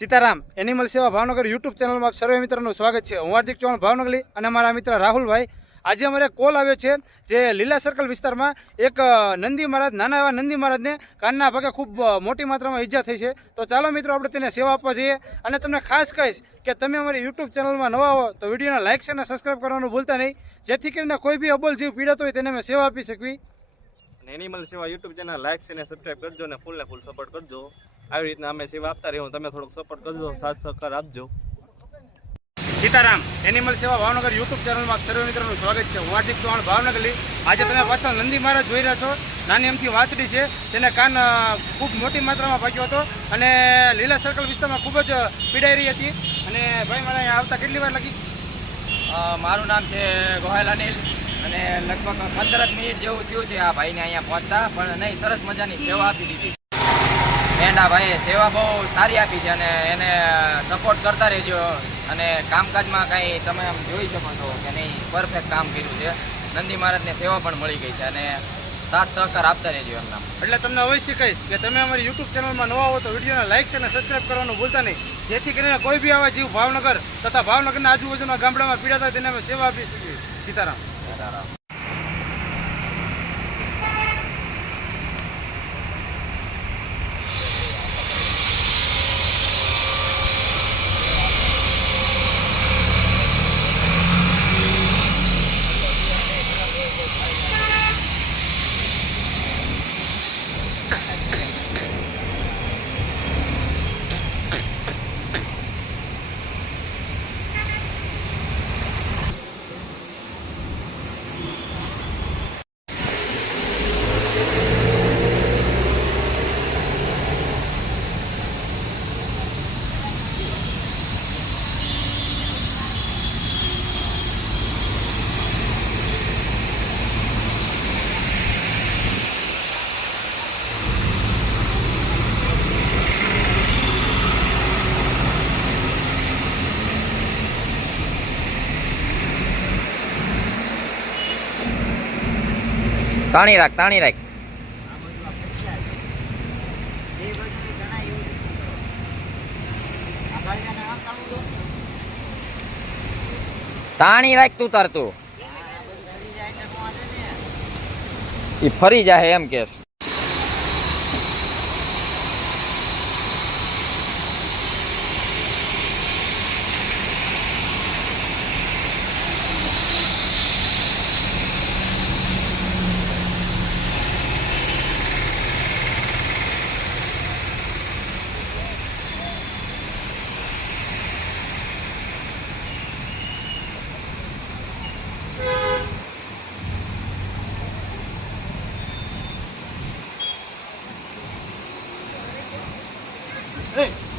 Sitaram animal સેવા Bhavnagar YouTube ચેનલમાં સર્વે મિત્રોનું સ્વાગત છે। હું હાર્દિક ચૌહાણ ભાવનગરી અને મારા મિત્ર રાહુલભાઈ। આજે અમારે કોલ આવ્યો છે જે લીલા સર્કલ વિસ્તારમાં એક નંદી મહારાજ નાના એવા નંદી મહારાજને કાનના ભાગે ખૂબ મોટી માત્રામાં ઈજા થઈ છે। તો ચાલો મિત્રો આપણે તેને સેવા આપવા જઈએ અને તમને ખાસ કહીશ કે તમે અમારી યુટ્યુબ ચેનલમાં નવા હો તો વિડીયોને લાઇક અને સબસ્ક્રાઈબ કરવાનું ભૂલતા નહીં, જેથી કરીને કોઈ બી અબોલ જીવ પીડાતો હોય તેને અમે સેવા આપી શકવી। એનિમલ સેવા યુટ્યુબ ચેનલ લાઈક અને સબસ્ક્રાઇબ કરજો ને ફૂલ સપોર્ટ કરજો। આવી રીતના અમે સેવા આપતા રહીએ, તમે થોડોક સપોર્ટ કરજો, સાથ સહકાર આપજો। સીતારામ એનિમલ સેવા ભાવનગર યુટ્યુબ ચેનલમાં સર્વે મિત્રોનું સ્વાગત છે। હું હાર્દિક ચૌહાણ ભાવનગરી। આજે તમે પાછળ નંદી મહારાજ જોઈ રહ્યા છો, નાની અમથી વાછડી છે, તેને કાન ખૂબ મોટી માત્રામાં ભાગ્યો હતો અને લીલા સર્કલ વિસ્તારમાં ખૂબ જ પીડાઈ રહી હતી। અને ભાઈ મારે અહીંયા આવતા કેટલી વાર લાગી? મારું નામ છે ગોહેલ અનિલ અને લગભગ 15 મિનિટ જેવું થયું છે આ ભાઈને અહીંયા પહોંચતા, પણ નહીં સરસ મજાની સેવા આપી દીધી। મેંડા ભાઈએ સેવા બહુ સારી આપી છે અને એને સપોર્ટ કરતા રહેજો અને કામકાજમાં કાંઈ તમે આમ જોઈ શકો છો કે નહીં પરફેક્ટ કામ કર્યું છે। નંદી મહારાજને સેવા પણ મળી ગઈ છે અને સાથ સહકાર આપતા રહેજો એમના। એટલે તમને અવશ્ય કહીશ કે તમે અમારી યુટ્યુબ ચેનલમાં નવા હો તો વિડીયોને લાઇક અને સબસ્ક્રાઈબ કરવાનું ભૂલતા નહીં, જેથી કરીને કોઈ બી આવા જીવ ભાવનગર તથા ભાવનગરના આજુબાજુના ગામડામાં પીડાતા તેને અમે સેવા આપી શકીએ। સીતારામ। તાણી રાખ તાણી રાખ તાણી રાખ તું તારતું એ ફરી જાય એમ કેસ। Hey!